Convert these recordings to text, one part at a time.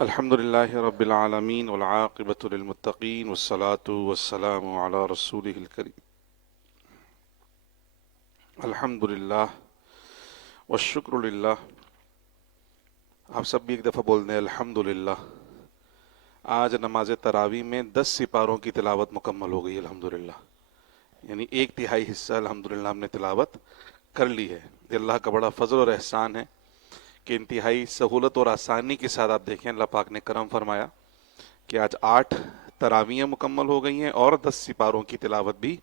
الحمدللہ رب العالمین والعاقبۃ للمتقین والصلاة والسلام علی رسولہ الکریم الحمدللہ والشکر للہ۔ آپ سب بھی ایک دفعہ بول دیں الحمدللہ۔ آج نماز تراویح میں 10 سپاروں کی تلاوت مکمل ہو گئی الحمدللہ، یعنی 1/3 حصہ الحمدللہ ہم نے تلاوت کر لی ہے۔ یہ اللہ کا بڑا فضل اور احسان ہے کہ انتہائی سہولت اور آسانی کے ساتھ آپ دیکھیں اللہ پاک نے کرم فرمایا کہ آج 8 تراویحیں مکمل ہو گئی ہیں اور 10 سپاروں کی تلاوت بھی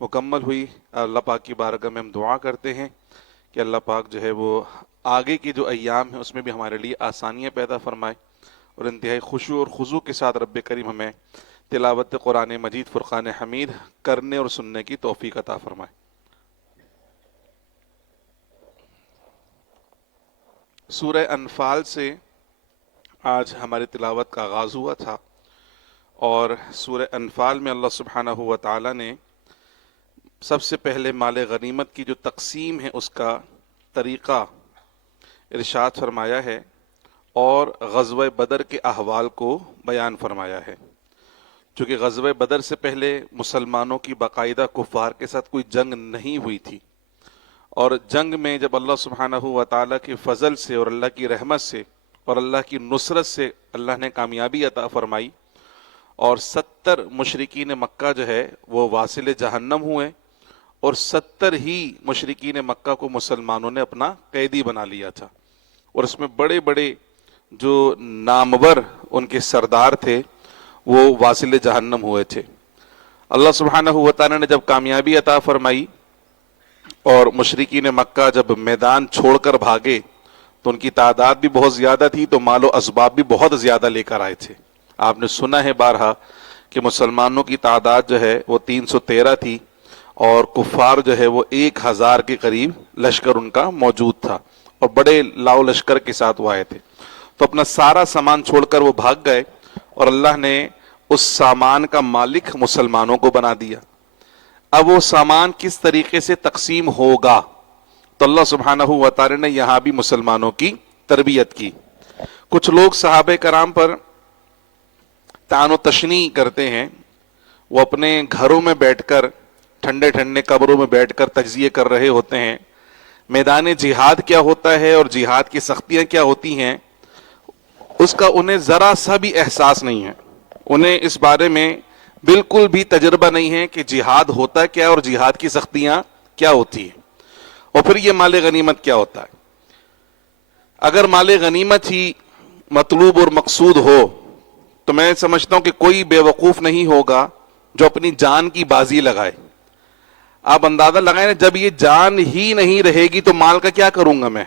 مکمل ہوئی۔ اللہ پاک کی بارگاہ میں ہم دعا کرتے ہیں کہ اللہ پاک جو ہے وہ آگے کے جو ایام ہیں اس میں بھی ہمارے لیے آسانیاں پیدا فرمائے اور انتہائی خشوع اور خضوع کے ساتھ رب کریم ہمیں تلاوت قرآن مجید فرقان حمید کرنے اور سننے کی توفیق عطا فرمائے۔ سورہ انفال سے آج ہماری تلاوت کا آغاز ہوا تھا، اور سورہ انفال میں اللہ سبحانہ و تعالی نے سب سے پہلے مال غنیمت کی جو تقسیم ہے اس کا طریقہ ارشاد فرمایا ہے اور غزوہ بدر کے احوال کو بیان فرمایا ہے۔ چونکہ غزوہ بدر سے پہلے مسلمانوں کی باقاعدہ کفار کے ساتھ کوئی جنگ نہیں ہوئی تھی، اور جنگ میں جب اللہ سبحانہ و تعالیٰ کے فضل سے اور اللہ کی رحمت سے اور اللہ کی نصرت سے اللہ نے کامیابی عطا فرمائی، اور 70 مشرکین مکہ جو ہے وہ واصل جہنم ہوئے، اور 70 ہی مشرکین مکہ کو مسلمانوں نے اپنا قیدی بنا لیا تھا، اور اس میں بڑے بڑے جو نامور ان کے سردار تھے وہ واصل جہنم ہوئے تھے۔ اللہ سبحانہ و تعالیٰ نے جب کامیابی عطا فرمائی اور مشرکین مکہ جب میدان چھوڑ کر بھاگے تو ان کی تعداد بھی بہت زیادہ تھی، تو مال و اسباب بھی بہت زیادہ لے کر آئے تھے۔ آپ نے سنا ہے بارہا کہ مسلمانوں کی تعداد جو ہے وہ 313 تھی، اور کفار جو ہے وہ 1000 کے قریب لشکر ان کا موجود تھا، اور بڑے لاؤ لشکر کے ساتھ وہ آئے تھے۔ تو اپنا سارا سامان چھوڑ کر وہ بھاگ گئے، اور اللہ نے اس سامان کا مالک مسلمانوں کو بنا دیا۔ اب وہ سامان کس طریقے سے تقسیم ہوگا، تو اللہ سبحانہ و تعالی نے یہاں بھی مسلمانوں کی تربیت کی۔ کچھ لوگ صحابہ کرام پر طعن و تشنیع کرتے ہیں، وہ اپنے گھروں میں بیٹھ کر ٹھنڈے ٹھنڈے قبروں میں بیٹھ کر تجزیے کر رہے ہوتے ہیں۔ میدان جہاد کیا ہوتا ہے اور جہاد کی سختیاں کیا ہوتی ہیں اس کا انہیں ذرا سا بھی احساس نہیں ہے، انہیں اس بارے میں بالکل بھی تجربہ نہیں ہے کہ جہاد ہوتا کیا اور جہاد کی سختیاں کیا ہوتی ہیں، اور پھر یہ مال غنیمت کیا ہوتا ہے۔ اگر مال غنیمت ہی مطلوب اور مقصود ہو تو میں سمجھتا ہوں کہ کوئی بے وقوف نہیں ہوگا جو اپنی جان کی بازی لگائے۔ آپ اندازہ لگائیں نا، جب یہ جان ہی نہیں رہے گی تو مال کا کیا کروں گا میں؟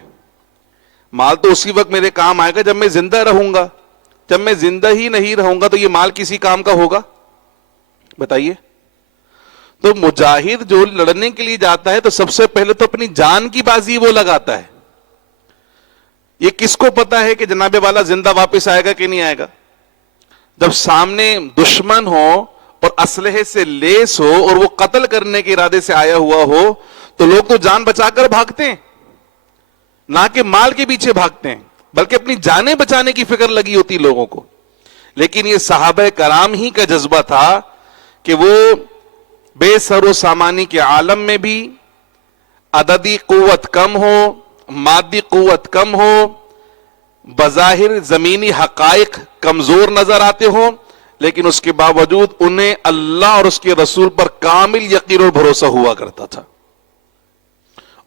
مال تو اسی وقت میرے کام آئے گا جب میں زندہ رہوں گا، جب میں زندہ ہی نہیں رہوں گا تو یہ مال کسی کام کا ہوگا؟ بتائیے۔ تو مجاہد جو لڑنے کے لیے جاتا ہے تو سب سے پہلے تو اپنی جان کی بازی وہ لگاتا ہے۔ یہ کس کو پتا ہے کہ جناب والا زندہ واپس آئے گا کہ نہیں آئے گا؟ جب سامنے دشمن ہو اور اسلحے سے لیس ہو اور وہ قتل کرنے کے ارادے سے آیا ہوا ہو تو لوگ تو جان بچا کر بھاگتے ہیں، نہ کہ مال کے پیچھے بھاگتے ہیں، بلکہ اپنی جانیں بچانے کی فکر لگی ہوتی لوگوں کو۔ لیکن یہ صحابہ کرام ہی کا جذبہ تھا کہ وہ بے سر و سامانی کے عالم میں بھی عددی قوت کم ہو، مادی قوت کم ہو، بظاہر زمینی حقائق کمزور نظر آتے ہوں، لیکن اس کے باوجود انہیں اللہ اور اس کے رسول پر کامل یقین اور بھروسہ ہوا کرتا تھا،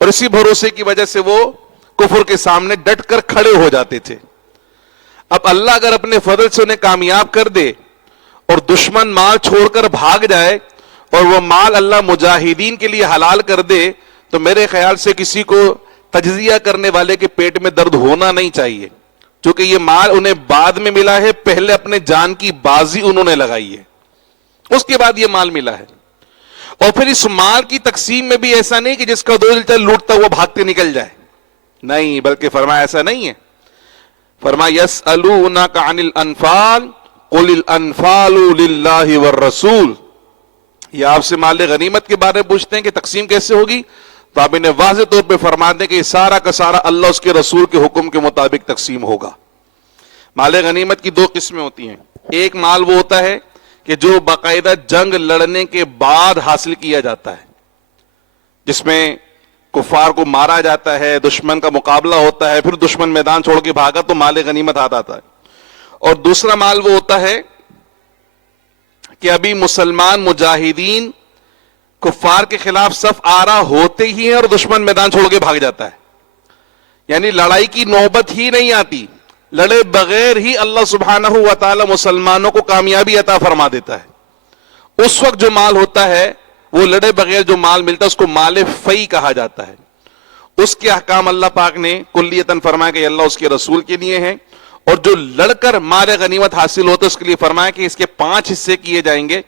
اور اسی بھروسے کی وجہ سے وہ کفر کے سامنے ڈٹ کر کھڑے ہو جاتے تھے۔ اب اللہ اگر اپنے فضل سے انہیں کامیاب کر دے اور دشمن مال چھوڑ کر بھاگ جائے اور وہ مال اللہ مجاہدین کے لیے حلال کر دے تو میرے خیال سے کسی کو تجزیہ کرنے والے کے پیٹ میں درد ہونا نہیں چاہیے، چونکہ یہ مال انہیں بعد میں ملا ہے، پہلے اپنے جان کی بازی انہوں نے لگائی ہے، اس کے بعد یہ مال ملا ہے۔ اور پھر اس مال کی تقسیم میں بھی ایسا نہیں کہ جس کا دل چل لوٹتا وہ بھاگتے نکل جائے، نہیں، بلکہ فرمایا ایسا نہیں ہے۔ فرمایا یسألونک عن الانفال قل الانفال للہ والرسول، یہ آپ سے مال غنیمت کے بارے میں پوچھتے ہیں کہ تقسیم کیسے ہوگی، تو آپ انہیں واضح طور پہ فرما دیں کہ یہ سارا کا سارا اللہ اس کے رسول کے حکم کے مطابق تقسیم ہوگا۔ مال غنیمت کی دو قسمیں ہوتی ہیں. ایک مال وہ ہوتا ہے کہ جو باقاعدہ جنگ لڑنے کے بعد حاصل کیا جاتا ہے، جس میں کفار کو مارا جاتا ہے، دشمن کا مقابلہ ہوتا ہے، پھر دشمن میدان چھوڑ کے بھاگا تو مال غنیمت آتا ہے. اور دوسرا مال وہ ہوتا ہے کہ ابھی مسلمان مجاہدین کفار کے خلاف صف آرا ہوتے ہی ہیں اور دشمن میدان چھوڑ کے بھاگ جاتا ہے، یعنی لڑائی کی نوبت ہی نہیں آتی، لڑے بغیر ہی اللہ سبحانہ و تعالی مسلمانوں کو کامیابی عطا فرما دیتا ہے. اس وقت جو مال ہوتا ہے، وہ لڑے بغیر جو مال ملتا ہے، اس کو مال فی کہا جاتا ہے. اس کے احکام اللہ پاک نے کلیتاً فرمایا کہ اللہ اس کے رسول کے لیے ہیں، اور جو لڑ کر مال غنیمت حاصل ہوتا ہے اس کے لیے فرمایا کہ اس کے 5 حصے کیے جائیں گے.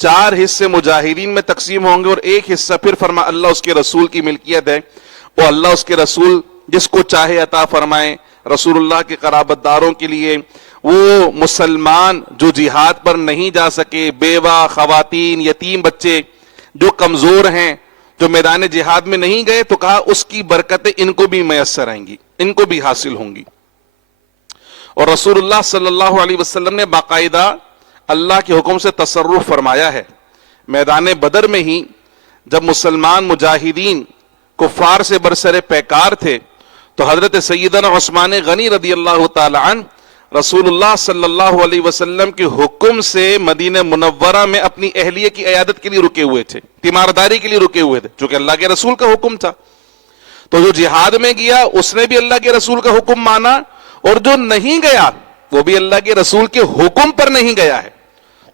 4 حصے مجاہدین میں تقسیم ہوں گے اور 1 حصہ پھر فرمایا اللہ اس کے رسول کی ملکیت ہے، وہ اللہ اس کے رسول جس کو چاہے عطا فرمائے. رسول اللہ کے قرابت داروں کے لیے، وہ مسلمان جو جہاد پر نہیں جا سکے، بیوہ، خواتین، یتیم بچے جو کمزور ہیں، جو میدان جہاد میں نہیں گئے، تو کہا اس کی برکتیں ان کو بھی میسر آئیں گی، ان کو بھی حاصل ہوں گی. اور رسول اللہ صلی اللہ علیہ وسلم نے باقاعدہ اللہ کے حکم سے تصرف فرمایا ہے. میدان بدر میں ہی جب مسلمان مجاہدین کفار سے برسر پیکار تھے تو حضرت سیدنا عثمان غنی رضی اللہ تعالی عنہ رسول اللہ صلی اللہ علیہ وسلم کے حکم سے مدینہ منورہ میں اپنی اہلیہ کی عیادت کے لیے رکے ہوئے تھے، تیمارداری کے لیے رکے ہوئے تھے، چونکہ اللہ کے رسول کا حکم تھا. تو جو جہاد میں گیا اس نے بھی اللہ کے رسول کا حکم مانا، اور جو نہیں گیا وہ بھی اللہ کے رسول کے حکم پر نہیں گیا ہے.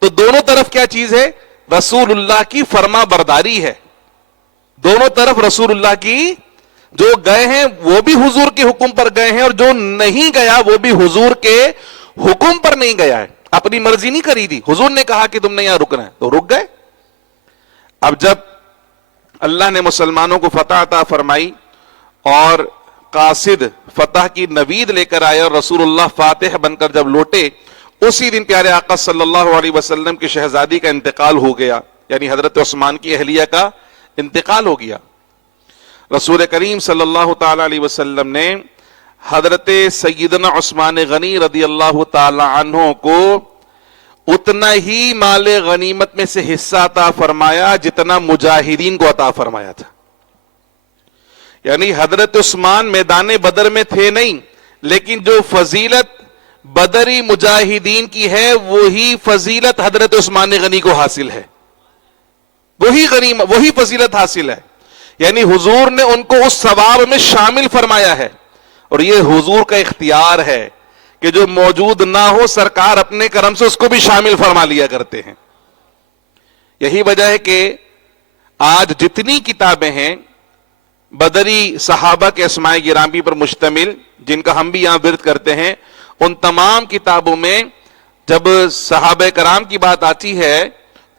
تو دونوں طرف کیا چیز ہے؟ رسول اللہ کی فرما برداری ہے. دونوں طرف رسول اللہ کی، جو گئے ہیں وہ بھی حضور کے حکم پر گئے ہیں، اور جو نہیں گیا وہ بھی حضور کے حکم پر نہیں گیا ہے. اپنی مرضی نہیں کری تھی، حضور نے کہا کہ تم نے یہاں رکنا ہے تو رک گئے. اب جب اللہ نے مسلمانوں کو فتح عطا فرمائی اور قاصد فتح کی نوید لے کر آئے اور رسول اللہ فاتح بن کر جب لوٹے، اسی دن پیارے آقا صلی اللہ علیہ وسلم کی شہزادی کا انتقال ہو گیا، یعنی حضرت عثمان کی اہلیہ کا انتقال ہو گیا. رسول کریم صلی اللہ تعالی علیہ وسلم نے حضرت سیدنا عثمان غنی رضی اللہ تعالی عنہ کو اتنا ہی مال غنیمت میں سے حصہ عطا فرمایا جتنا مجاہدین کو عطا فرمایا تھا. یعنی حضرت عثمان میدان بدر میں تھے نہیں، لیکن جو فضیلت بدری مجاہدین کی ہے وہی فضیلت حضرت عثمان غنی کو حاصل ہے، وہی فضیلت حاصل ہے. یعنی حضور نے ان کو اس ثواب میں شامل فرمایا ہے. اور یہ حضور کا اختیار ہے کہ جو موجود نہ ہو سرکار اپنے کرم سے اس کو بھی شامل فرما لیا کرتے ہیں. یہی وجہ ہے کہ آج جتنی کتابیں ہیں بدری صحابہ کے اسماء گرامی پر مشتمل، جن کا ہم بھی یہاں ورد کرتے ہیں، ان تمام کتابوں میں جب صحابہ کرام کی بات آتی ہے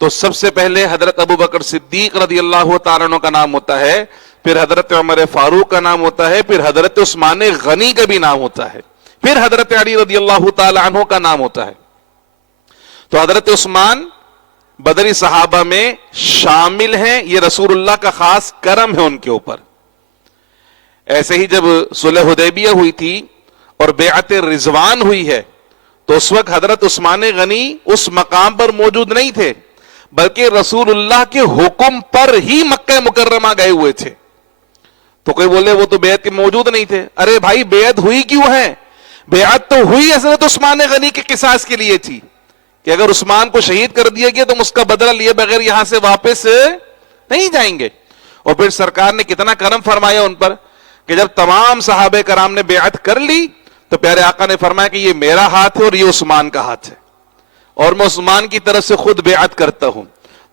تو سب سے پہلے حضرت ابو بکر صدیق رضی اللہ تعالیٰ عنہ کا نام ہوتا ہے، پھر حضرت عمر فاروق کا نام ہوتا ہے، پھر حضرت عثمان غنی کا بھی نام ہوتا ہے، پھر حضرت علی رضی اللہ تعالیٰ عنہ کا نام ہوتا ہے. تو حضرت عثمان بدری صحابہ میں شامل ہیں، یہ رسول اللہ کا خاص کرم ہے ان کے اوپر. ایسے ہی جب صلح حدیبیہ ہوئی تھی اور بیعت رضوان ہوئی ہے تو اس وقت حضرت عثمان غنی اس مقام پر موجود نہیں تھے، بلکہ رسول اللہ کے حکم پر ہی مکہ مکرمہ گئے ہوئے تھے. تو کوئی بولے وہ تو بیعت کے موجود نہیں تھے. ارے بھائی بیعت ہوئی کیوں ہے؟ بیعت تو ہوئی حضرت عثمان غنی کے قصاص کے لیے تھی کہ اگر عثمان کو شہید کر دیا گیا تو اس کا بدلہ لیے بغیر یہاں سے واپس نہیں جائیں گے. اور پھر سرکار نے کتنا کرم فرمایا ان پر کہ جب تمام صحابہ کرام نے بیعت کر لی تو پیارے آقا نے فرمایا کہ یہ میرا ہاتھ ہے اور یہ عثمان کا ہاتھ ہے، اور میں عثمان کی طرف سے خود بیعت کرتا ہوں.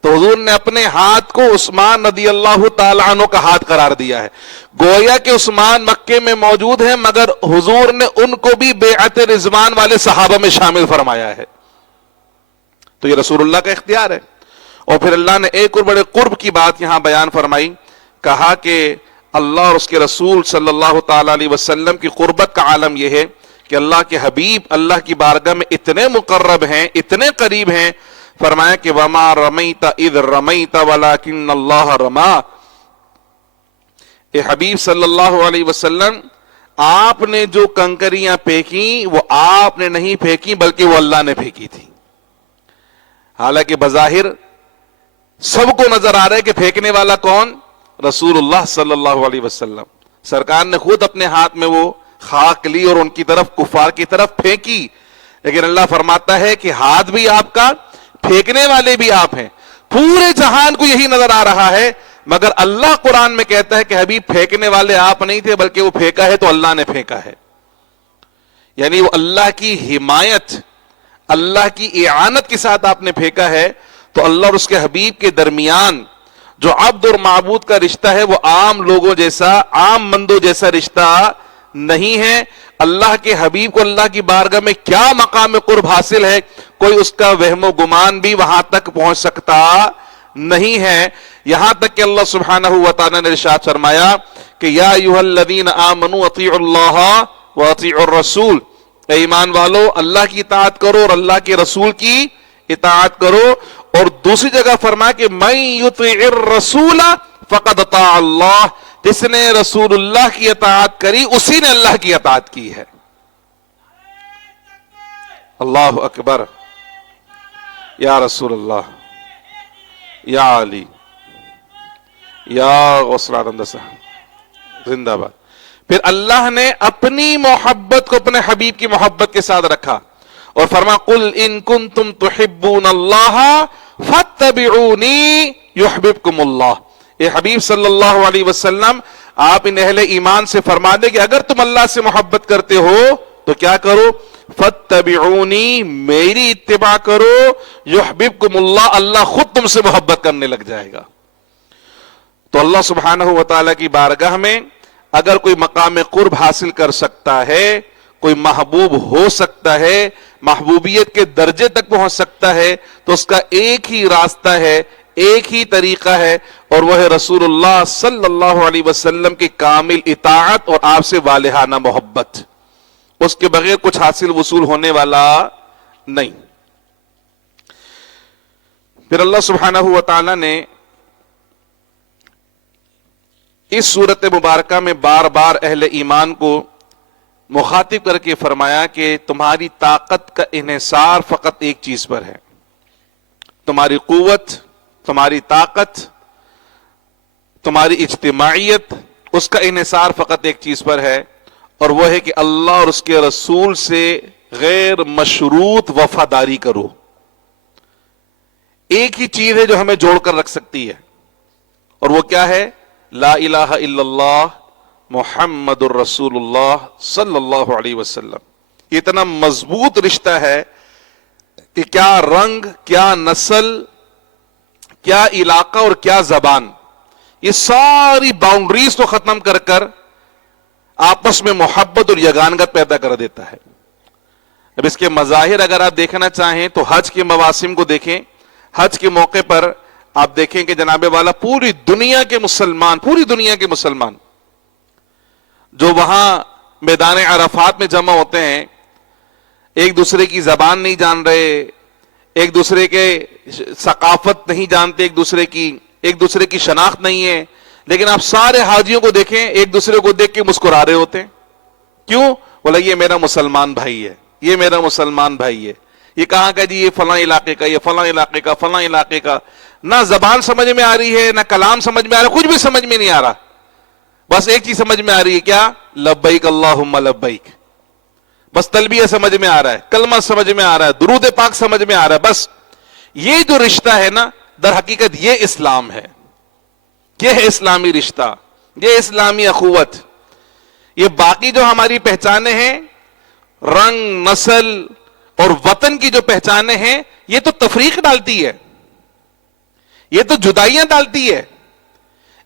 تو حضور نے اپنے ہاتھ کو عثمان رضی اللہ تعالی عنہ کا ہاتھ قرار دیا ہے. گویا کہ عثمان مکے میں موجود ہیں مگر حضور نے ان کو بھی بیعت رضوان والے صحابہ میں شامل فرمایا ہے. تو یہ رسول اللہ کا اختیار ہے. اور پھر اللہ نے ایک اور بڑے قرب کی بات یہاں بیان فرمائی، کہا کہ اللہ اور اس کے رسول صلی اللہ تعالی علیہ وسلم کی قربت کا عالم یہ ہے کہ اللہ کے حبیب اللہ کی بارگاہ میں اتنے مقرب ہیں، اتنے قریب ہیں. فرمایا کہ وما رمیت اذ رمیت ولکن اللہ رما. اے حبیب صلی اللہ علیہ وسلم، آپ نے جو کنکریاں پھینکی وہ آپ نے نہیں پھینکی بلکہ وہ اللہ نے پھینکی تھی. حالانکہ بظاہر سب کو نظر آ رہا ہے کہ پھینکنے والا کون؟ رسول اللہ صلی اللہ علیہ وسلم. سرکار نے خود اپنے ہاتھ میں وہ خاک لی اور ان کی طرف، کفار کی طرف پھینکی، لیکن اللہ فرماتا ہے کہ ہاتھ بھی آپ کا، پھینکنے والے بھی آپ ہیں. پورے جہان کو یہی نظر آ رہا ہے، مگر اللہ قرآن میں کہتا ہے کہ حبیب پھینکنے والے آپ نہیں تھے بلکہ وہ پھینکا ہے تو اللہ نے پھینکا ہے. یعنی وہ اللہ کی حمایت، اللہ کی اعانت کے ساتھ آپ نے پھینکا ہے. تو اللہ اور اس کے حبیب کے درمیان جو عبد اور معبود کا رشتہ ہے وہ عام لوگوں جیسا، عام مندوں جیسا رشتہ نہیں ہے. اللہ کے حبیب کو اللہ کی بارگاہ میں کیا مقام قرب حاصل ہے، کوئی اس کا وہم و گمان بھی وہاں تک پہنچ سکتا نہیں ہے. یہاں تک کہ اللہ سبحانہ و تعالی نے ارشاد فرمایا کہ یا ایھا الذین آمنوا اطیعوا اللہ واطیعوا الرسول، اے ایمان والو اللہ کی اطاعت کرو اور اللہ کے رسول کی اطاعت کرو. اور دوسری جگہ فرمایا کہ من یطیع الرسول فقد اطاع اللہ، جس نے رسول اللہ کی اطاعت کری اسی نے اللہ کی اطاعت کی ہے. اللہ اکبر، یا رسول اللہ، یا علی، یا غوث العالم زندہ باد. پھر اللہ نے اپنی محبت کو اپنے حبیب کی محبت کے ساتھ رکھا اور فرما قل ان کنتم تحبون اللہ فاتبعونی یحببکم اللہ. اے حبیب صلی اللہ علیہ وسلم آپ ان اہل ایمان سے فرما دے کہ اگر تم اللہ سے محبت کرتے ہو تو کیا کرو؟ فاتبعونی، میری اتباع کرو، یحببکم اللہ، اللہ خود تم سے محبت کرنے لگ جائے گا. تو اللہ سبحانہ و تعالیٰ کی بارگاہ میں اگر کوئی مقام قرب حاصل کر سکتا ہے، کوئی محبوب ہو سکتا ہے، محبوبیت کے درجے تک پہنچ سکتا ہے، تو اس کا ایک ہی راستہ ہے، ایک ہی طریقہ ہے، اور وہ ہے رسول اللہ صلی اللہ علیہ وسلم کی کامل اطاعت اور آپ سے والہانہ محبت. اس کے بغیر کچھ حاصل وصول ہونے والا نہیں. پھر اللہ سبحانہ و تعالی نے اس صورت مبارکہ میں بار بار اہل ایمان کو مخاطب کر کے فرمایا کہ تمہاری طاقت کا انحصار فقط ایک چیز پر ہے، تمہاری قوت، تمہاری طاقت، تمہاری اجتماعیت، اس کا انحصار فقط ایک چیز پر ہے، اور وہ ہے کہ اللہ اور اس کے رسول سے غیر مشروط وفاداری کرو. ایک ہی چیز ہے جو ہمیں جوڑ کر رکھ سکتی ہے، اور وہ کیا ہے؟ لا الہ الا اللہ محمد الرسول اللہ صلی اللہ علیہ وسلم. اتنا مضبوط رشتہ ہے کہ کیا رنگ، کیا نسل، کیا علاقہ اور کیا زبان، یہ ساری باؤنڈریز کو ختم کر کر آپس میں محبت اور یگانگت پیدا کر دیتا ہے. اب اس کے مظاہر اگر آپ دیکھنا چاہیں تو حج کے مواسم کو دیکھیں. حج کے موقع پر آپ دیکھیں کہ جناب والا پوری دنیا کے مسلمان جو وہاں میدان عرفات میں جمع ہوتے ہیں، ایک دوسرے کی زبان نہیں جان رہے، ایک دوسرے کے ثقافت نہیں جانتے، ایک دوسرے کی شناخت نہیں ہے، لیکن آپ سارے حاجیوں کو دیکھیں ایک دوسرے کو دیکھ کے مسکرا رہے ہوتے ہیں. کیوں؟ بولا یہ میرا مسلمان بھائی ہے، یہ میرا مسلمان بھائی ہے. یہ کہاں کا جی؟ یہ فلاں علاقے کا، یہ فلاں علاقے کا، فلاں علاقے کا. نہ زبان سمجھ میں آ رہی ہے، نہ کلام سمجھ میں آ رہا ہے، کچھ بھی سمجھ میں نہیں آ رہا. بس ایک چیز سمجھ میں آ رہی ہے، کیا؟ لبیک اللہم لبیک. بس تلبیہ سمجھ میں آ رہا ہے، کلمہ سمجھ میں آ رہا ہے، درود پاک سمجھ میں آ رہا ہے. بس یہ جو رشتہ ہے نا، در حقیقت یہ اسلام ہے، یہ ہے اسلامی رشتہ، یہ اسلامی اخوت. یہ باقی جو ہماری پہچانیں ہیں، رنگ، نسل اور وطن کی جو پہچانیں ہیں، یہ تو تفریق ڈالتی ہے، یہ تو جدائیاں ڈالتی ہے.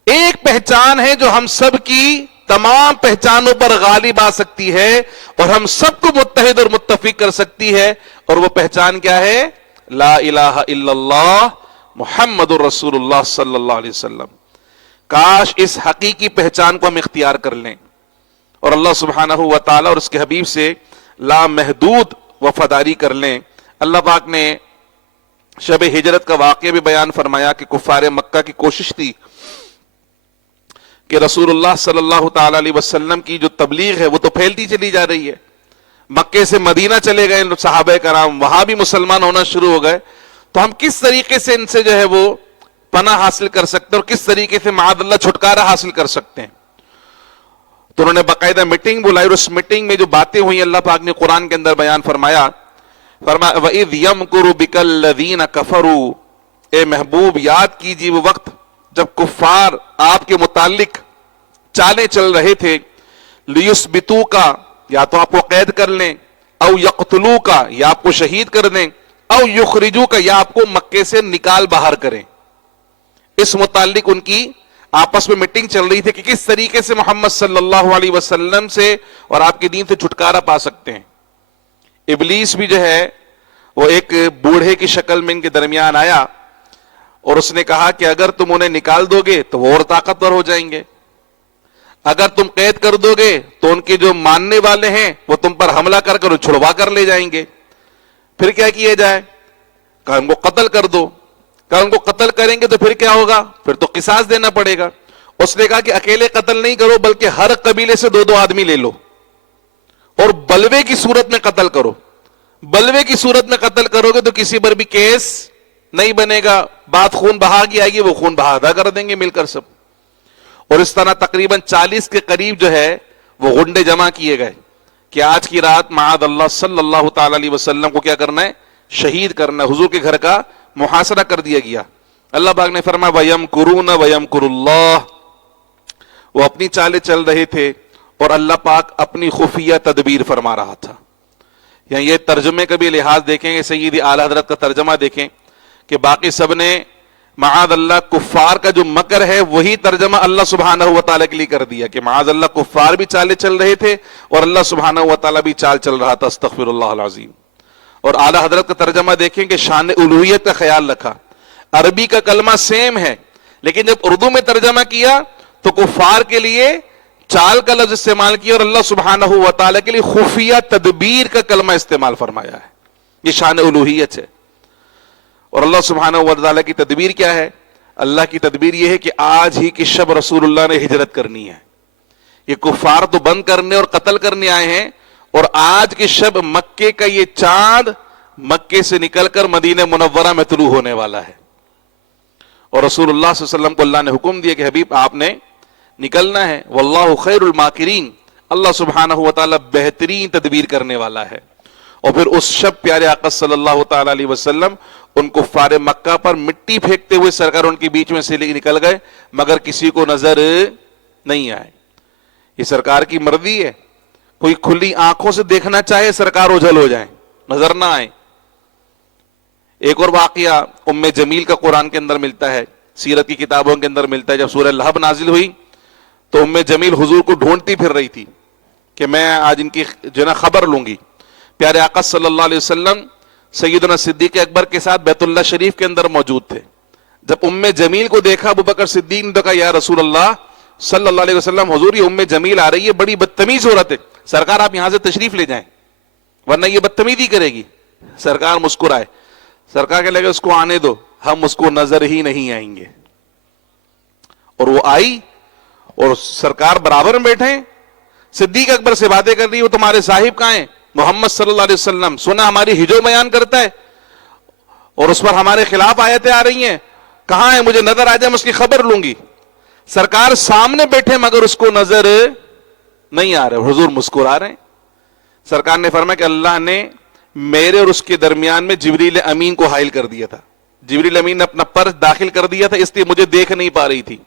ایک پہچان ہے جو ہم سب کی تمام پہچانوں پر غالب آ سکتی ہے اور ہم سب کو متحد اور متفق کر سکتی ہے، اور وہ پہچان کیا ہے؟ لا الہ الا اللہ محمد الرسول اللہ صلی اللہ علیہ وسلم. کاش اس حقیقی پہچان کو ہم اختیار کر لیں اور اللہ سبحانہ و تعالی اور اس کے حبیب سے لامحدود وفاداری کر لیں. اللہ پاک نے شب ہجرت کا واقعہ بھی بیان فرمایا کہ کفار مکہ کی کوشش تھی کہ رسول اللہ صلی اللہ تعالی علیہ وسلم کی جو تبلیغ ہے وہ تو پھیلتی چلی جا رہی ہے. مکے سے مدینہ چلے گئے صحابہ کرام, وہاں بھی مسلمان ہونا شروع ہو گئے, تو ہم کس طریقے سے ان سے جو ہے وہ پناہ حاصل کر سکتے ہیں اور کس طریقے سے معاذ اللہ چھٹکارا حاصل کر سکتے ہیں. تو انہوں نے باقاعدہ میٹنگ بلائی, اور اس میٹنگ میں جو باتیں ہوئی اللہ پاک نے قرآن کے اندر بیان فرمایا. وَإِذْ يَمْكُرُ بِكَ الَّذِينَ كَفَرُوا, اے محبوب یاد کیجیے وہ وقت جب کفار آپ کے متعلق چالیں چل رہے تھے, لِيُثْبِتُوكَ, یا تو آپ کو قید کر لیں, او یقتلوکا, یا آپ کو شہید کر دیں, او یخرجوکا, یا آپ کو مکے سے نکال باہر کریں. اس متعلق ان کی آپس میں میٹنگ چل رہی تھی کہ کس طریقے سے محمد صلی اللہ علیہ وسلم سے اور آپ کے دین سے چھٹکارا پا سکتے ہیں. ابلیس بھی جو ہے وہ ایک بوڑھے کی شکل میں ان کے درمیان آیا, اور اس نے کہا کہ اگر تم انہیں نکال دو گے تو وہ اور طاقتور ہو جائیں گے, اگر تم قید کر دو گے تو ان کے جو ماننے والے ہیں وہ تم پر حملہ کر کر چھڑوا کر لے جائیں گے. پھر کیا کیا جائے؟ کہا ان کو قتل کر دو. کہا ان کو قتل کریں گے تو پھر کیا ہوگا؟ پھر تو قصاص دینا پڑے گا. اس نے کہا کہ اکیلے قتل نہیں کرو, بلکہ ہر قبیلے سے 2 آدمی لے لو اور بلوے کی صورت میں قتل کرو. بلوے کی صورت میں قتل کرو گے تو کسی پر بھی کیس نہیں بنے گا, بات خون بہا کی آئے گی, وہ خون بہا ادا کر دیں گے مل کر سب. اور اس طرح تقریباً 40 کے قریب جو ہے وہ غنڈے جمع کیے گئے کہ آج کی رات معاذ اللہ صلی اللہ تعالی علیہ وسلم کو کیا کرنا ہے؟ شہید کرنا ہے. حضور کے گھر کا محاصرہ کر دیا گیا. اللہ پاک نے فرمایا وَيَمْكُرُونَ وَيَمْكُرُ اللَّهُ, وہ اپنی چالیں چل رہے تھے اور اللہ پاک اپنی خفیہ تدبیر فرما رہا تھا. یہاں یہ ترجمے کا بھی لحاظ دیکھیں گے, سیدی اعلی حضرت کا ترجمہ دیکھیں کہ باقی سب نے معاذ اللہ کفار کا جو مکر ہے وہی ترجمہ اللہ سبحانہ و تعالیٰ کے لیے کر دیا کہ معاذ اللہ کفار بھی چالیں چل رہے تھے اور اللہ سبحانہ و تعالیٰ بھی چال چل رہا تھا. استغفر اللہ العظیم. اور اعلی حضرت کا ترجمہ دیکھیں کہ شان الوہیت کا خیال رکھا. عربی کا کلمہ سیم ہے, لیکن جب اردو میں ترجمہ کیا تو کفار کے لیے چال کا لفظ استعمال کیا اور اللہ سبحانہ و تعالیٰ کے لیے خفیہ تدبیر کا کلمہ استعمال فرمایا ہے. یہ شان الوہیت ہے. اور اللہ سبحانہ و تعالیٰ کی تدبیر کیا ہے؟ اللہ کی تدبیر یہ ہے کہ آج ہی کی شب رسول اللہ نے ہجرت کرنی ہے. یہ کفار تو بند کرنے اور قتل کرنے آئے ہیں, اور آج کی شب مکے کا یہ چاند مکے سے نکل کر مدینہ منورہ میں طلوع ہونے والا ہے. اور رسول اللہ صلی اللہ علیہ وسلم کو اللہ نے حکم دیا کہ حبیب آپ نے نکلنا ہے. واللہ خیر الماکرین, اللہ سبحانہ و تعالیٰ بہترین تدبیر کرنے والا ہے. اور پھر اس شب پیارے آقا صلی اللہ تعالی علیہ وسلم ان کفار مکہ پر مٹی پھینکتے ہوئے سرکار ان کے بیچ میں سے نکل گئے, مگر کسی کو نظر نہیں آئے. یہ سرکار کی مرضی ہے, کوئی کھلی آنکھوں سے دیکھنا چاہے سرکار اوجھل ہو جائیں, نظر نہ آئے. ایک اور واقعہ ام جمیل کا قرآن کے اندر ملتا ہے, سیرت کی کتابوں کے اندر ملتا ہے. جب سورہ لہب نازل ہوئی تو ام جمیل حضور کو ڈھونڈتی پھر رہی تھی کہ میں آج ان کی جو نا خبر لوں گی. پیارے آقا صلی اللہ علیہ وسلم سیدنا صدیق اکبر کے ساتھ بیت اللہ شریف کے اندر موجود تھے. جب ام جمیل کو دیکھا ابو بکر صدیق نے کہا یا رسول اللہ صلی اللہ علیہ وسلم, حضور یہ ام جمیل آ رہی ہے, بڑی بدتمیز عورت ہے, سرکار آپ یہاں سے تشریف لے جائیں ورنہ یہ بدتمیزی کرے گی. سرکار مسکرائے, سرکار کے لگے اس کو آنے دو, ہم اس کو نظر ہی نہیں آئیں گے. اور وہ آئی اور سرکار برابر میں بیٹھے, صدیق اکبر سے باتیں کر رہی, وہ تمہارے صاحب کہاں ہیں؟ محمد صلی اللہ علیہ وسلم. سنا ہماری ہجو بیان کرتا ہے اور اس پر ہمارے خلاف آیتیں آ رہی ہیں, کہاں ہے؟ مجھے نظر آ جائے, میں اس کی خبر لوں گی. سرکار سامنے بیٹھے مگر اس کو نظر نہیں آ رہے. حضور مسکرا رہے ہیں. سرکار نے فرمایا کہ اللہ نے میرے اور اس کے درمیان میں جبریل امین کو حائل کر دیا تھا. جبریل امین نے اپنا پر داخل کر دیا تھا, اس لیے مجھے دیکھ نہیں پا رہی تھی.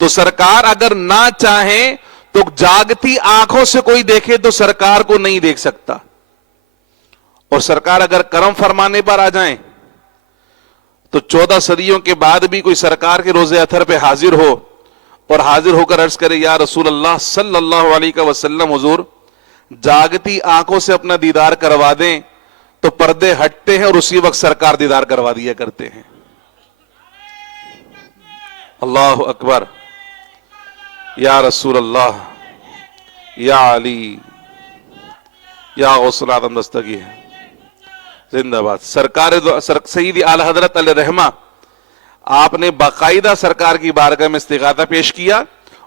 تو سرکار اگر نہ چاہیں تو جاگتی آنکھوں سے کوئی دیکھے تو سرکار کو نہیں دیکھ سکتا. اور سرکار اگر کرم فرمانے پر آ جائیں تو 14 صدیوں کے بعد بھی کوئی سرکار کے روزے اثر پہ حاضر ہو اور حاضر ہو کر عرض کرے یا رسول اللہ صلی اللہ علیہ وسلم, حضور جاگتی آنکھوں سے اپنا دیدار کروا دیں, تو پردے ہٹتے ہیں اور اسی وقت سرکار دیدار کروا دیا کرتے ہیں. اللہ اکبر, یا رسول اللہ, یا علی, یا غوث العظم دستگیر زندہ باد. سرکار سیدی اعلی حضرت علیہ رحمہ, آپ نے باقاعدہ سرکار کی بارگاہ میں استغاثہ پیش کیا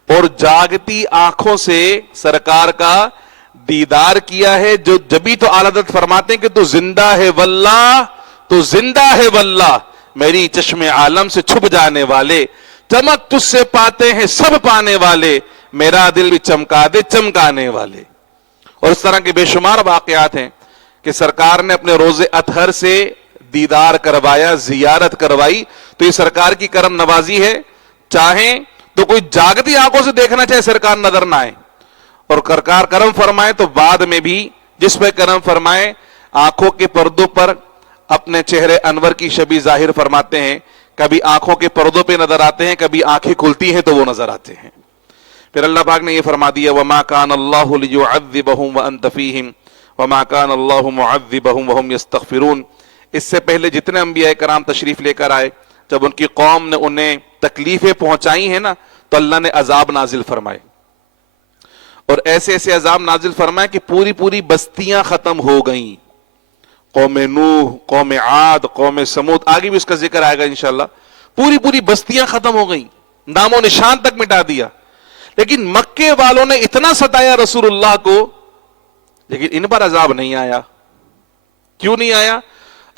اور جاگتی آنکھوں سے سرکار کا دیدار کیا ہے. جو جبھی تو اعلی حضرت فرماتے ہیں کہ تو زندہ ہے واللہ، تو زندہ ہے واللہ، میری چشم عالم سے چھپ جانے والے، چمک تجھ سے پاتے ہیں سب پانے والے، میرا دل بھی چمکا دے چمکانے والے. اور اس طرح کے بے شمار واقعات ہیں کہ سرکار نے اپنے روز اطہر سے دیدار کروایا، زیارت کروائی. تو یہ سرکار کی کرم نوازی ہے. چاہیں تو کوئی جاگتی آنکھوں سے دیکھنا چاہے سرکار نظر نہ آئے، اور سرکار کرم فرمائے تو بعد میں بھی جس پہ کرم فرمائے آنکھوں کے پردوں پر اپنے چہرے انور کی شبیہ ظاہر فرماتے ہیں. کبھی آنکھوں کے پردوں پہ نظر آتے ہیں، کبھی آنکھیں کھلتی ہیں تو وہ نظر آتے ہیں. پھر اللہ پاک نے یہ فرما دیا وما کان اللہ لیعذبہم وانت فیہم وما کان اللہ معذبہم وہم یستغفرون. اس سے پہلے جتنے انبیاء کرام تشریف لے کر آئے، جب ان کی قوم نے انہیں تکلیفیں پہنچائی ہیں نا، تو اللہ نے عذاب نازل فرمائے، اور ایسے ایسے عذاب نازل فرمائے کہ پوری پوری بستیاں ختم ہو گئیں. قوم نوح، قوم عاد، قوم سمود، آگے بھی اس کا ذکر آئے گا انشاءاللہ. پوری پوری بستیاں ختم ہو گئیں، نام و نشان تک مٹا دیا. لیکن مکے والوں نے اتنا ستایا رسول اللہ کو، لیکن ان پر عذاب نہیں آیا. کیوں نہیں آیا؟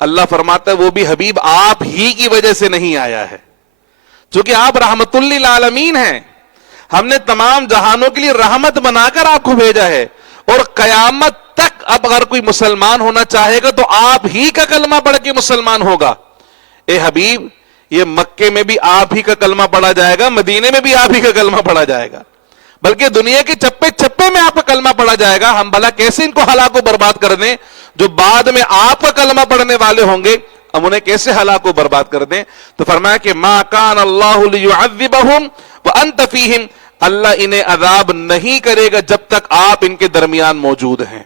اللہ فرماتا ہے وہ بھی حبیب آپ ہی کی وجہ سے نہیں آیا ہے، چونکہ آپ رحمت للعالمین ہیں. ہم نے تمام جہانوں کے لیے رحمت بنا کر آپ کو بھیجا ہے، اور قیامت تک اب اگر کوئی مسلمان ہونا چاہے گا تو آپ ہی کا کلمہ پڑھ کے مسلمان ہوگا. اے حبیب، یہ مکے میں بھی آپ ہی کا کلمہ پڑھا جائے گا، مدینے میں بھی آپ ہی کا کلمہ پڑھا جائے گا، بلکہ دنیا کے چپے چپے میں آپ کا کلمہ پڑھا جائے گا. ہم بھلا کیسے ان کو ہلاک و برباد کر دیں؟ جو بعد میں آپ کا کلمہ پڑھنے والے ہوں گے ہم انہیں کیسے ہلاک و برباد کر دیں؟ تو فرمایا کہ ما کان اللہ لیعذبہم وانت فیہم، اللہ انہیں عذاب نہیں کرے گا جب تک آپ ان کے درمیان موجود ہیں.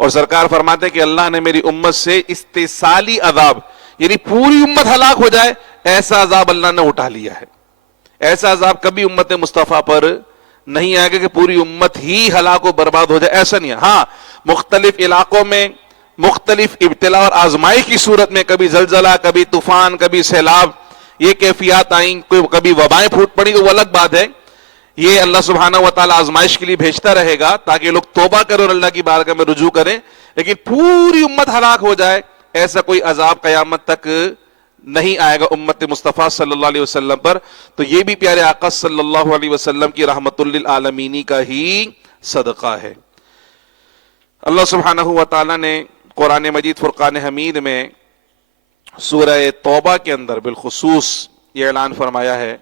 اور سرکار فرماتے ہیں کہ اللہ نے میری امت سے استثالی عذاب، یعنی پوری امت ہلاک ہو جائے، ایسا عذاب اللہ نے اٹھا لیا ہے. ایسا عذاب کبھی امت مصطفیٰ پر نہیں آئے گا کہ پوری امت ہی ہلاک و برباد ہو جائے، ایسا نہیں ہے. ہاں، مختلف علاقوں میں مختلف ابتلا اور آزمائش کی صورت میں کبھی زلزلہ، کبھی طوفان، کبھی سیلاب، یہ کیفیات آئیں، کبھی وبائیں پھوٹ پڑی، تو وہ الگ بات ہے. یہ اللہ سبحانہ و تعالی آزمائش کے لیے بھیجتا رہے گا تاکہ لوگ توبہ کریں اور اللہ کی بارگاہ میں رجوع کریں. لیکن پوری امت ہلاک ہو جائے ایسا کوئی عذاب قیامت تک نہیں آئے گا امت مصطفیٰ صلی اللہ علیہ وسلم پر. تو یہ بھی پیارے آقا صلی اللہ علیہ وسلم کی رحمت للعالمین کا ہی صدقہ ہے. اللہ سبحانہ و تعالی نے قرآن مجید فرقان حمید میں سورہ توبہ کے اندر بالخصوص یہ اعلان فرمایا ہے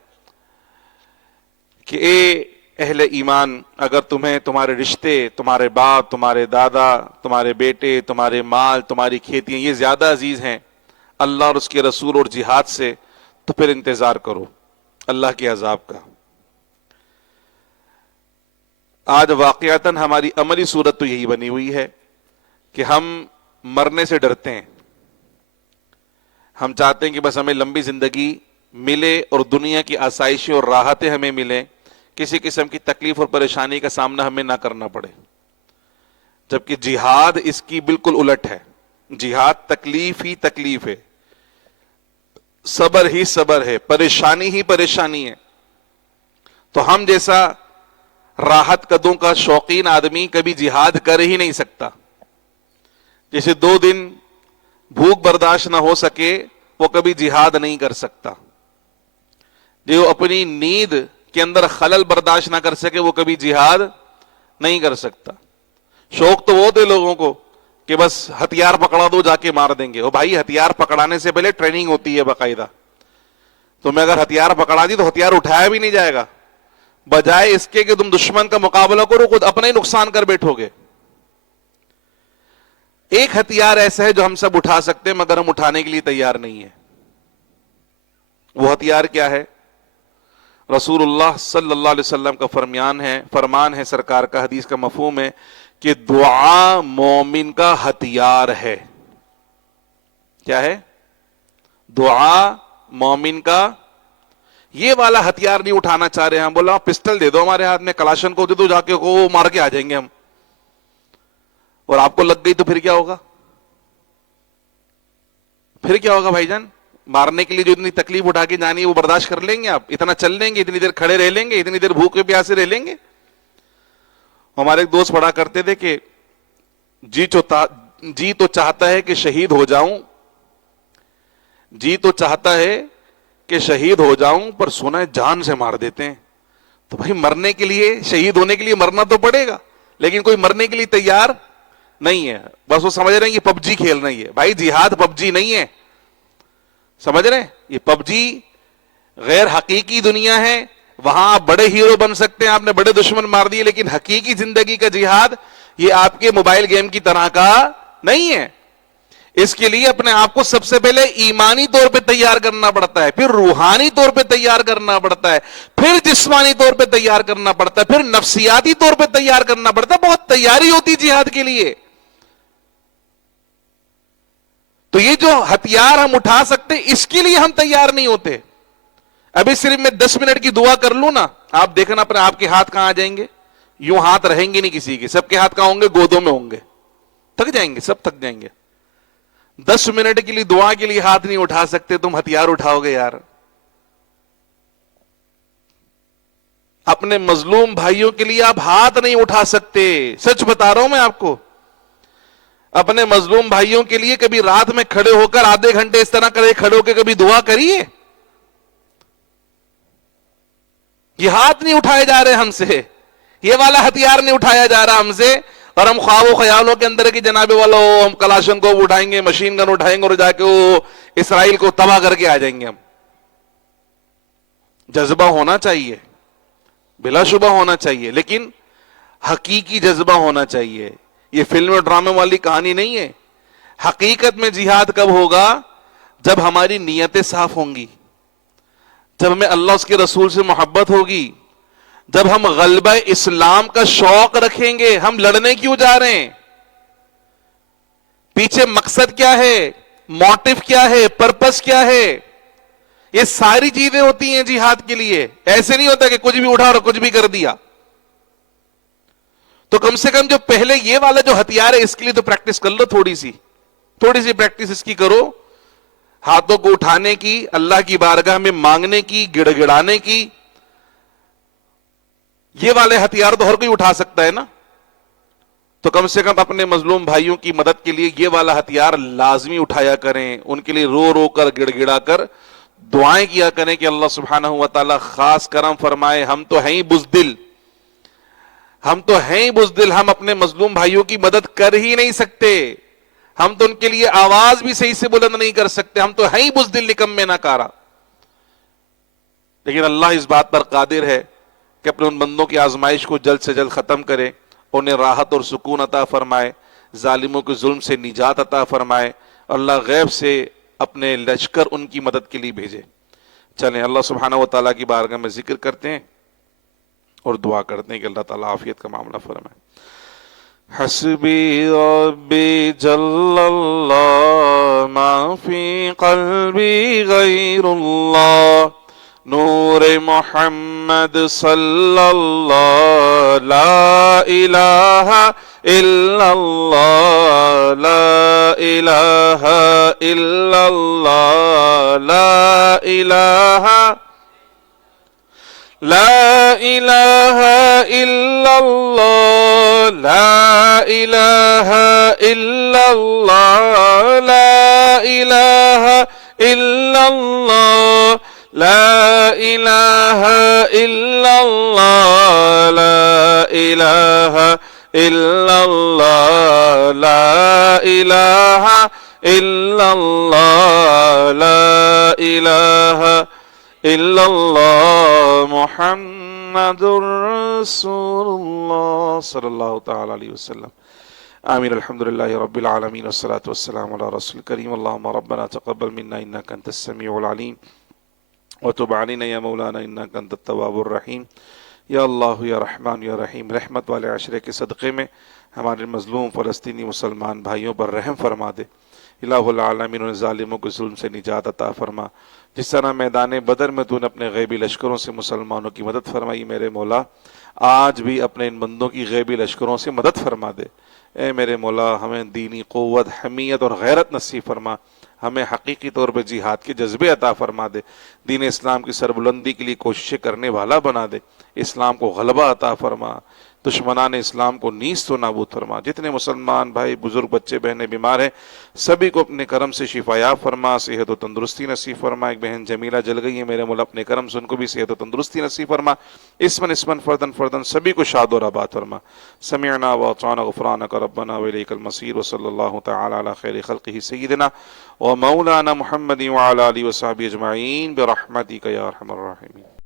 کہ اے اہل ایمان، اگر تمہیں تمہارے رشتے، تمہارے باپ، تمہارے دادا، تمہارے بیٹے، تمہارے مال، تمہاری کھیتیاں یہ زیادہ عزیز ہیں اللہ اور اس کے رسول اور جہاد سے، تو پھر انتظار کرو اللہ کے عذاب کا. آج واقعتاً ہماری عملی صورت تو یہی بنی ہوئی ہے کہ ہم مرنے سے ڈرتے ہیں. ہم چاہتے ہیں کہ بس ہمیں لمبی زندگی ملے اور دنیا کی آسائشیں اور راحتیں ہمیں ملیں، کسی قسم کی تکلیف اور پریشانی کا سامنا ہمیں نہ کرنا پڑے. جبکہ جہاد اس کی بالکل الٹ ہے. جہاد تکلیف ہی تکلیف ہے، صبر ہی صبر ہے، پریشانی ہی پریشانی ہے. تو ہم جیسا راحت قدوں کا شوقین آدمی کبھی جہاد کر ہی نہیں سکتا. جیسے 2 دن بھوک برداشت نہ ہو سکے وہ کبھی جہاد نہیں کر سکتا. جو اپنی نیند کے اندر خلل برداشت نہ کر سکے وہ کبھی جہاد نہیں کر سکتا. شوق تو وہ تھے لوگوں کو کہ بس ہتھیار پکڑا دو جا کے مار دیں گے. وہ بھائی ہتھیار پکڑانے سے پہلے ٹریننگ ہوتی ہے باقاعدہ. تمہیں اگر ہتھیار پکڑا دی تو ہتھیار اٹھایا بھی نہیں جائے گا، بجائے اس کے کہ تم دشمن کا مقابلہ کرو خود اپنا ہی نقصان کر بیٹھو گے. ایک ہتھیار ایسا ہے جو ہم سب اٹھا سکتے ہیں مگر ہم اٹھانے کے لیے تیار نہیں ہے. وہ ہتھیار کیا ہے؟ رسول اللہ صلی اللہ علیہ وسلم کا فرمان ہے سرکار کا، حدیث کا مفہوم ہے کہ دعا مومن کا ہتھیار ہے. کیا ہے؟ دعا مومن کا. یہ والا ہتھیار نہیں اٹھانا چاہ رہے ہیں. ہم بولا پسٹل دے دو ہمارے ہاتھ میں، کلاشن کو دے دو، جا کے وہ مار کے آ جائیں گے ہم، اور آپ کو لگ گئی تو پھر کیا ہوگا؟ پھر کیا ہوگا بھائی جان؟ مارنے کے لیے جو اتنی تکلیف اٹھا کے جانی ہے وہ برداشت کر لیں گے آپ؟ اتنا چل لیں گے؟ اتنی دیر کھڑے رہ لیں گے؟ اتنی دیر بھوکے پیاسے رہ لیں گے؟ ہمارے ایک دوست پڑھا کرتے تھے کہ جی تو چاہتا ہے کہ شہید ہو جاؤں، جی تو چاہتا ہے کہ شہید ہو جاؤں، پر سنا ہے جان سے مار دیتے ہیں۔ تو بھائی مرنے کے لیے، شہید ہونے کے لیے مرنا تو پڑے گا، لیکن کوئی مرنے کے لیے تیار نہیں ہے، بس وہ سمجھ رہے ہیں یہ پب جی کھیل رہی ہے۔ بھائی جہاد پب جی نہیں ہے، سمجھ رہے ہیں؟ یہ پب جی غیر حقیقی دنیا ہے، وہاں آپ بڑے ہیرو بن سکتے ہیں، آپ نے بڑے دشمن مار دیے، لیکن حقیقی زندگی کا جہاد یہ آپ کے موبائل گیم کی طرح کا نہیں ہے۔ اس کے لیے اپنے آپ کو سب سے پہلے ایمانی طور پہ تیار کرنا پڑتا ہے، پھر روحانی طور پہ تیار کرنا پڑتا ہے، پھر جسمانی طور پہ تیار کرنا پڑتا ہے، پھر نفسیاتی طور پہ تیار کرنا پڑتا ہے۔ بہت تیاری ہوتی جہاد کے لیے۔ تو یہ جو ہتھیار ہم اٹھا سکتے اس کے لیے ہم تیار نہیں ہوتے۔ ابھی صرف میں 10 منٹ کی دعا کر لوں نا، آپ دیکھنا اپنے آپ کے ہاتھ کہاں آ جائیں گے، یوں ہاتھ رہیں گے نہیں کسی کے، سب کے ہاتھ کہاں ہوں گے؟ گودوں میں ہوں گے، تھک جائیں گے، سب تھک جائیں گے۔ 10 منٹ کے لیے دعا کے لیے ہاتھ نہیں اٹھا سکتے، تم ہتھیار اٹھاؤ گے یار؟ اپنے مظلوم بھائیوں کے لیے آپ ہاتھ نہیں اٹھا سکتے، سچ بتا رہا ہوں میں آپ کو۔ اپنے مظلوم بھائیوں کے لیے کبھی رات میں کھڑے ہو کر آدھے گھنٹے اس طرح کرے کھڑے ہو کے کبھی دعا کریے؟ یہ ہاتھ نہیں اٹھائے جا رہے ہم سے، یہ والا ہتھیار نہیں اٹھایا جا رہا ہم سے، اور ہم خواب و خیالوں کے اندر کی جناب والا ہم کلاشن کو اٹھائیں گے، مشین گن اٹھائیں گے اور جا کے وہ اسرائیل کو تباہ کر کے آ جائیں گے ہم۔ جذبہ ہونا چاہیے، بلا شبہ ہونا چاہیے، لیکن حقیقی جذبہ ہونا چاہیے۔ یہ فلم اور ڈرامے والی کہانی نہیں ہے۔ حقیقت میں جہاد کب ہوگا؟ جب ہماری نیتیں صاف ہوں گی، جب ہمیں اللہ اس کے رسول سے محبت ہوگی، جب ہم غلبہ اسلام کا شوق رکھیں گے۔ ہم لڑنے کیوں جا رہے ہیں؟ پیچھے مقصد کیا ہے؟ موٹیو کیا ہے؟ پرپس کیا ہے؟ یہ ساری چیزیں ہوتی ہیں جہاد کے لیے۔ ایسے نہیں ہوتا کہ کچھ بھی اٹھا اور کچھ بھی کر دیا۔ تو کم سے کم جو پہلے یہ والا جو ہتھیار ہے اس کے لیے تو پریکٹس کر لو، تھوڑی سی پریکٹس اس کی کرو، ہاتھوں کو اٹھانے کی، اللہ کی بارگاہ میں مانگنے کی، گڑ گڑانے کی۔ یہ والے ہتھیار تو ہر کوئی اٹھا سکتا ہے نا۔ تو کم سے کم اپنے مظلوم بھائیوں کی مدد کے لیے یہ والا ہتھیار لازمی اٹھایا کریں، ان کے لیے رو رو کر گڑ گڑا کر دعائیں کیا کریں کہ اللہ سبحانہ و تعالی خاص کرم فرمائے۔ ہم تو ہیں ہی بزدل، ہم اپنے مظلوم بھائیوں کی مدد کر ہی نہیں سکتے، ہم تو ان کے لیے آواز بھی صحیح سے بلند نہیں کر سکتے، ہم تو ہیں ہی بزدل نکمے ناکارہ۔ لیکن اللہ اس بات پر قادر ہے کہ اپنے ان بندوں کی آزمائش کو جلد سے جلد ختم کرے، انہیں راحت اور سکون عطا فرمائے، ظالموں کے ظلم سے نجات عطا فرمائے، اللہ غیب سے اپنے لشکر ان کی مدد کے لیے بھیجے۔ چلیں اللہ سبحانہ و تعالیٰ کی بارگاہ میں ذکر کرتے ہیں اور دعا کرتے ہیں کہ اللہ تعالیٰ عافیت کا معاملہ فرمائے۔ حسبی ربی جل اللہ ما فی قلبی غیر اللہ نور محمد صلی اللہ لا الہ الا اللہ لا الہ الا اللہ لا الہ لا الہ الا اللہ لا الہ الا اللہ لا الہ الا اللہ لا الہ الا اللہ لا الہ الا اللہ لا الہ الا اللہ لا الہ الا اللہ محمد رسول اللہ صلی اللہ تعالی علیہ وسلم۔ آمین۔ الحمدللہ رب العالمین والصلاة والسلام علی رسول کریم۔ اللہم ربنا تقبل منا انکا انت السمیع العلیم وتب علینا یا مولانا انکا انت التواب الرحیم۔ یا اللہ یا رحمان یا رحیم، رحمت والے عشرے کے صدقے میں ہمارے مظلوم فلسطینی مسلمان بھائیوں پر رحم فرما دے۔ الہ العالمین ان ظالموں کے ظلم سے نجات عطا فرما۔ جس طرح میدان بدر میں تو نے اپنے غیبی لشکروں سے مسلمانوں کی مدد فرمائی، میرے مولا آج بھی اپنے ان بندوں کی غیبی لشکروں سے مدد فرما دے۔ اے میرے مولا ہمیں دینی قوت، حمیت اور غیرت نصیب فرما۔ ہمیں حقیقی طور پہ جہاد کے جذبے عطا فرما دے، دین اسلام کی سربلندی کے لیے کوششیں کرنے والا بنا دے، اسلام کو غلبہ عطا فرما، دشمنان اسلام کو نیست و نابود فرما۔ جتنے مسلمان بھائی بزرگ بچے بہنیں بیمار ہیں سبھی کو اپنے کرم سے شفایاب فرما، صحت و تندرستی نصیب فرما۔ ایک بہن جمیلہ جل گئی ہے میرے مولا، اپنے کرم سے ان کو بھی صحت و تندرستی نصیب فرما، اسمن فردن فردن سبھی کو شاد و آباد فرما۔ سمعنا واطعنا غفرانک ربنا والیک المصیر، وصلی اللہ تعالی علی خیر خلقہ سیدنا ومولانا محمد وعلی آلہ وصحبہ اجمعین برحمتک یا ارحم الراحمین۔